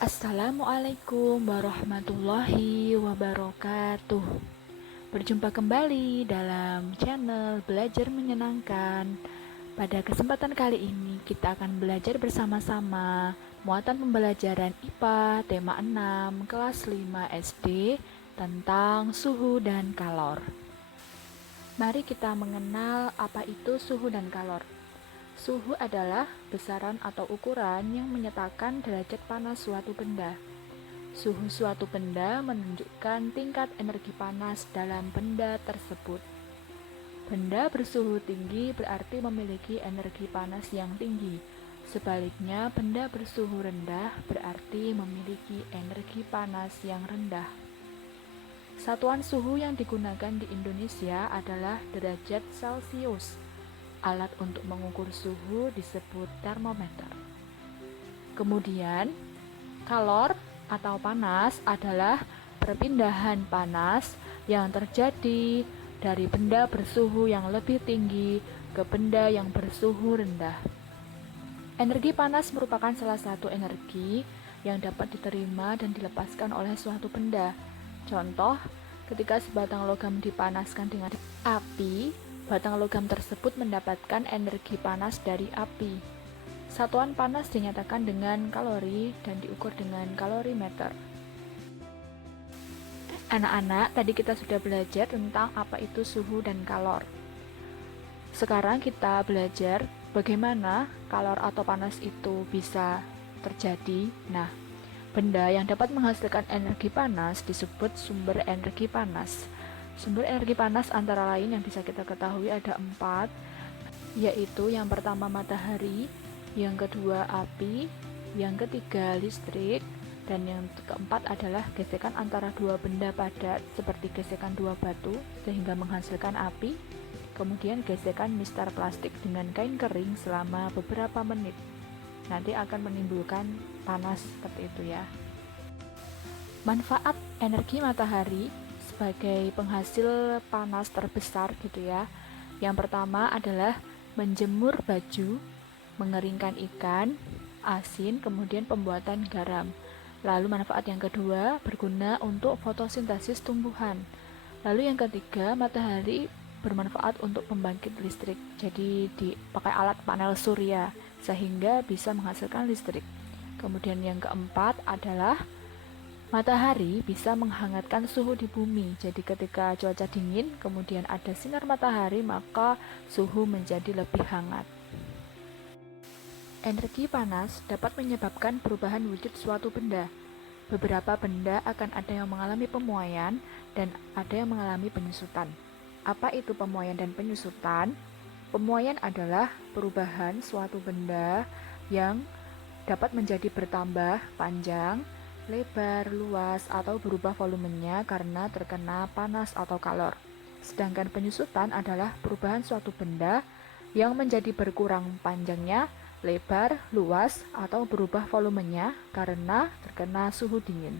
Assalamualaikum warahmatullahi wabarakatuh. Berjumpa kembali dalam channel Belajar Menyenangkan. Pada kesempatan kali ini kita akan belajar bersama-sama muatan pembelajaran IPA tema 6 kelas 5 SD tentang suhu dan kalor. Mari kita mengenal apa itu suhu dan kalor. Suhu adalah besaran atau ukuran yang menyatakan derajat panas suatu benda. Suhu suatu benda menunjukkan tingkat energi panas dalam benda tersebut. Benda bersuhu tinggi berarti memiliki energi panas yang tinggi. Sebaliknya, benda bersuhu rendah berarti memiliki energi panas yang rendah. Satuan suhu yang digunakan di Indonesia adalah derajat Celcius. Alat untuk mengukur suhu disebut termometer. Kemudian, kalor atau panas adalah perpindahan panas yang terjadi dari benda bersuhu yang lebih tinggi ke benda yang bersuhu rendah. Energi panas merupakan salah satu energi yang dapat diterima dan dilepaskan oleh suatu benda. Contoh, ketika sebatang logam dipanaskan dengan api, batang logam tersebut mendapatkan energi panas dari api. Satuan panas dinyatakan dengan kalori dan diukur dengan kalorimeter. Anak-anak, tadi kita sudah belajar tentang apa itu suhu dan kalor. Sekarang kita belajar bagaimana kalor atau panas itu bisa terjadi. Nah, benda yang dapat menghasilkan energi panas disebut sumber energi panas. Sumber energi panas antara lain yang bisa kita ketahui ada 4, yaitu yang pertama matahari, yang kedua api, yang ketiga listrik, dan yang keempat adalah gesekan antara dua benda padat seperti gesekan dua batu sehingga menghasilkan api, kemudian gesekan mistar plastik dengan kain kering selama beberapa menit. Nanti akan menimbulkan panas seperti itu ya. Manfaat energi matahari sebagai penghasil panas terbesar gitu ya. Yang pertama adalah menjemur baju, mengeringkan ikan, asin, kemudian pembuatan garam. Lalu manfaat yang kedua berguna untuk fotosintesis tumbuhan. Lalu yang ketiga, matahari bermanfaat untuk pembangkit listrik. Jadi dipakai alat panel surya sehingga bisa menghasilkan listrik. Kemudian yang keempat adalah matahari bisa menghangatkan suhu di bumi. Jadi ketika cuaca dingin, kemudian ada sinar matahari, maka suhu menjadi lebih hangat. Energi panas dapat menyebabkan perubahan wujud suatu benda. Beberapa benda akan ada yang mengalami pemuaian dan ada yang mengalami penyusutan. Apa itu pemuaian dan penyusutan? Pemuaian adalah perubahan suatu benda yang dapat menjadi bertambah panjang, lebar, luas, atau berubah volumenya karena terkena panas atau kalor. Sedangkan penyusutan adalah perubahan suatu benda yang menjadi berkurang panjangnya, lebar, luas, atau berubah volumenya karena terkena suhu dingin.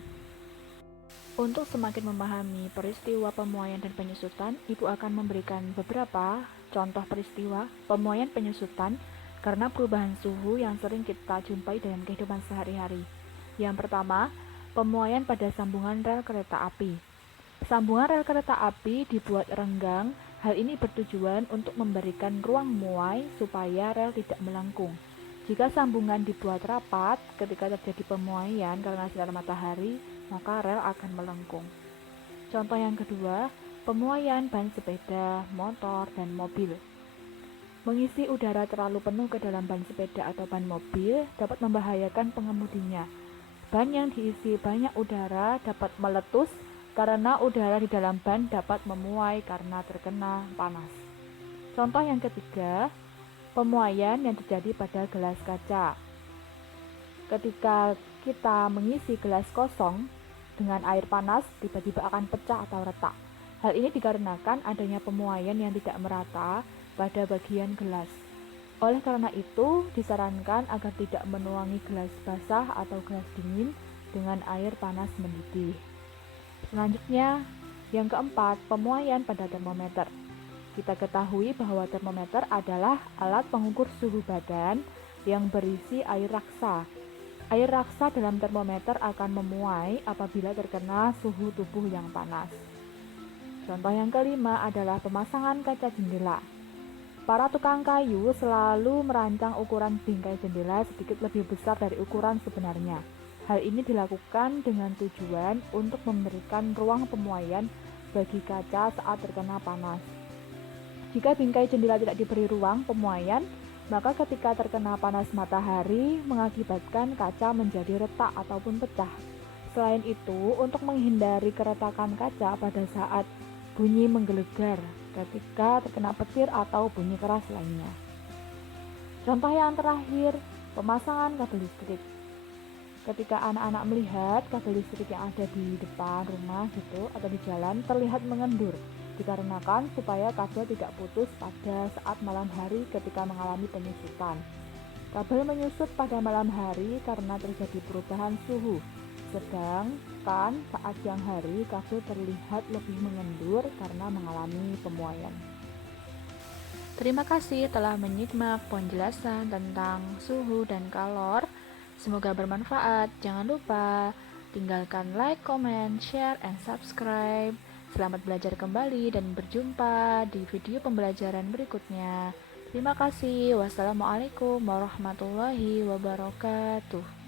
Untuk semakin memahami peristiwa pemuaian dan penyusutan, Ibu akan memberikan beberapa contoh peristiwa pemuaian penyusutan karena perubahan suhu yang sering kita jumpai dalam kehidupan sehari-hari. Yang pertama, pemuaian pada sambungan rel kereta api. Sambungan rel kereta api dibuat renggang. Hal ini bertujuan untuk memberikan ruang muai supaya rel tidak melengkung. Jika sambungan dibuat rapat, ketika terjadi pemuaian karena sinar matahari, maka rel akan melengkung. Contoh yang kedua, pemuaian ban sepeda, motor, dan mobil. Mengisi udara terlalu penuh ke dalam ban sepeda atau ban mobil dapat membahayakan pengemudinya. Ban yang diisi banyak udara dapat meletus karena udara di dalam ban dapat memuai karena terkena panas. Contoh yang ketiga, pemuaian yang terjadi pada gelas kaca. Ketika kita mengisi gelas kosong dengan air panas, tiba-tiba akan pecah atau retak. Hal ini dikarenakan adanya pemuaian yang tidak merata pada bagian gelas. Oleh karena itu, disarankan agar tidak menuangi gelas basah atau gelas dingin dengan air panas mendidih. Selanjutnya, yang keempat, pemuaian pada termometer. Kita ketahui bahwa termometer adalah alat pengukur suhu badan yang berisi air raksa. Air raksa dalam termometer akan memuai apabila terkena suhu tubuh yang panas. Contoh yang kelima adalah pemasangan kaca jendela. Para tukang kayu selalu merancang ukuran bingkai jendela sedikit lebih besar dari ukuran sebenarnya. Hal ini dilakukan dengan tujuan untuk memberikan ruang pemuaian bagi kaca saat terkena panas. Jika bingkai jendela tidak diberi ruang pemuaian, maka ketika terkena panas matahari mengakibatkan kaca menjadi retak ataupun pecah. Selain itu, untuk menghindari keretakan kaca pada saat bunyi menggelegar ketika terkena petir atau bunyi keras lainnya. Contoh yang terakhir, pemasangan kabel listrik. Ketika anak-anak melihat kabel listrik yang ada di depan rumah gitu atau di jalan terlihat mengendur, dikarenakan supaya kabel tidak putus pada saat malam hari ketika mengalami penyusutan. Kabel menyusut pada malam hari karena terjadi perubahan suhu, sedangkan saat siang hari kabel terlihat lebih mengendur karena mengalami pemuaian. Terima kasih telah menyimak penjelasan tentang suhu dan kalor. Semoga bermanfaat. Jangan lupa tinggalkan like, comment, share, and subscribe. Selamat belajar kembali dan berjumpa di video pembelajaran berikutnya. Terima kasih. Wassalamualaikum warahmatullahi wabarakatuh.